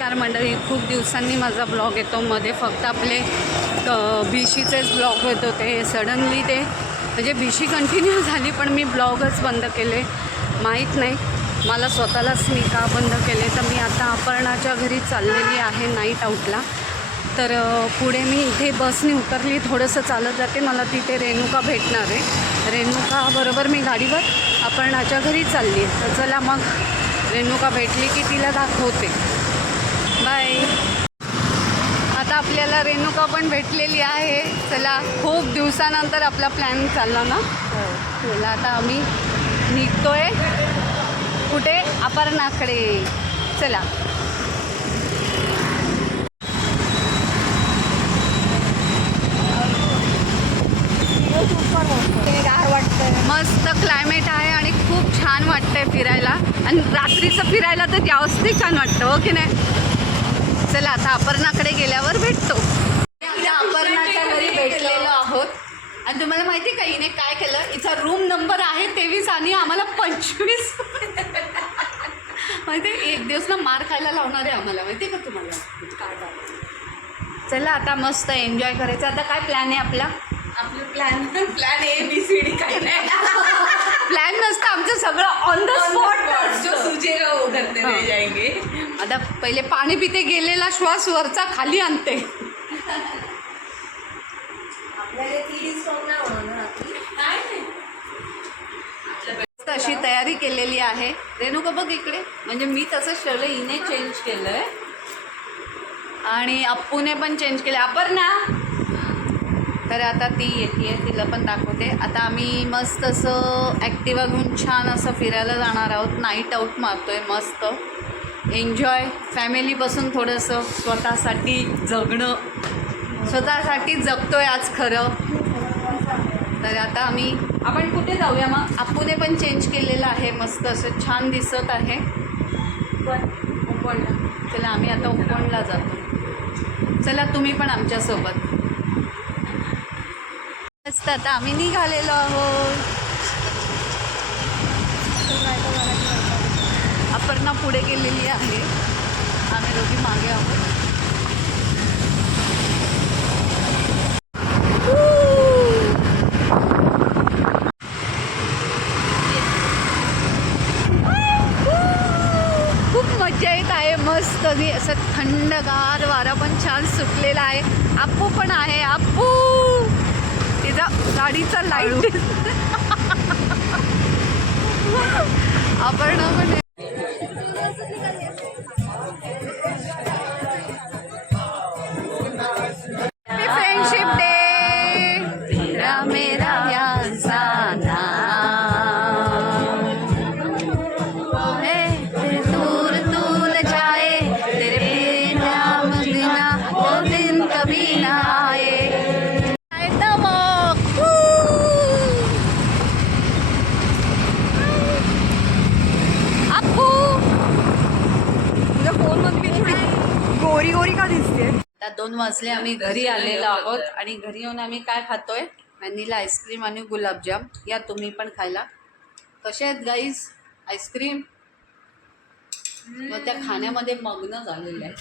नमस्कार मंडळी, खूप दिवसांनी माझा ब्लॉग येतो. मध्ये फक्त आपले बीशीचेच ब्लॉग येत होते. सडनली ते म्हणजे बीशी कंटिन्यू झाली, पण मी ब्लॉगच बंद केले. माहीत नाही मला स्वतःलाच मी का बंद केले. तर मी आता अपर्णाच्या घरी चाललेली आहे नाईट आऊटला. तर पुढे मी इथे बसने उतरली, थोडंसं चालत जाते. मला तिथे रेणुका भेटणार आहे. रेणुका बरोबर मी गाडीवर अपर्णाच्या घरी चालली आहे. तर चला मग रेणुका भेटली की तिला दाखवते. बाय. आता आपल्याला रेणुका पण भेटलेली आहे. चला, खूप दिवसानंतर आपला प्लॅन चालला ना. चला आता आम्ही निघतोय कुठे, अपर्णाकडे. चला. मस्त क्लायमेट आहे आणि खूप छान वाटतंय फिरायला. आणि रात्रीचं फिरायला तर जास्ती छान वाटतं, हो की नाही. चला आता अपर्णाकडे गेल्यावर भेटतो. आता अपर्णाच्या घरी भेटलेलो आहोत. आणि तुम्हाला माहिती का हिने काय केलं, हिचा रूम नंबर आहे 23 आणि आम्हाला 25 माहिती. एक दिवस ना मार खायला लावणार आहे आम्हाला, माहिती का तुम्हाला. चला आता मस्त एन्जॉय करायचं. आता काय प्लॅन आहे आपला. आपलं प्लॅन ABCD काही नाही. प्लॅन नसतं आमचं, सगळं ऑन द स्पॉट. जो सुचेगा वो करते रह जाएंगे. आता पहिले पाणी पिते, गेलेला श्वास वरचा खाली आणते. अशी तयारी केलेली आहे. रेणुका बघ इकडे, म्हणजे मी तसंच ठेवलं, हिने चेंज केलंय आणि अप्पूने पण चेंज केलं. अपर्णा, तर आता ती येते, तिला पण दाखवते. आता आम्ही मस्त असं ॲक्टिवा घेऊन छान असं फिरायला जाणार आहोत. नाईट आऊट मारतोय मस्त. एन्जॉय फॅमिलीपासून थोडंसं स्वतःसाठी जगणं, स्वतःसाठी जगतोय आज खरं. तर आता आपण कुठे जाऊया मग. अप्पूने पण चेंज केलेलं आहे, मस्त असं छान दिसत आहे. पण उपवनला, चला आम्ही आता उपवनला जातो. चला तुम्ही पण आमच्यासोबत. आता आम्ही निघालेलो आहोत. अपर्णा पुढे गेलेली आहे, आम्ही दोघी मागे आहोत. खूप मजा येत आहे. मस्त असं थंडगार वारा पण छान सुटलेला आहे. अप्पू पण आहे. अप्पू, तिचा गाडीचा लाईट. अपर्णा पण फ्रेंडशिप डे. तेरा मेरा प्यासा नाम है, दूर तू न जाए, तेरे नाम बिना वो दिन कभी ना आए. गोरी गोरी का दिसते. आता 2 वाजले, आम्ही घरी आलेलो आहोत. आणि घरी येऊन आम्ही काय खातोय, व्हॅनिला आईस्क्रीम आणि गुलाबजाम. या तुम्ही पण खायला. कसे आहेत गाईज आईस्क्रीम. मग त्या खाण्यामध्ये मग्न झालेले आहेत.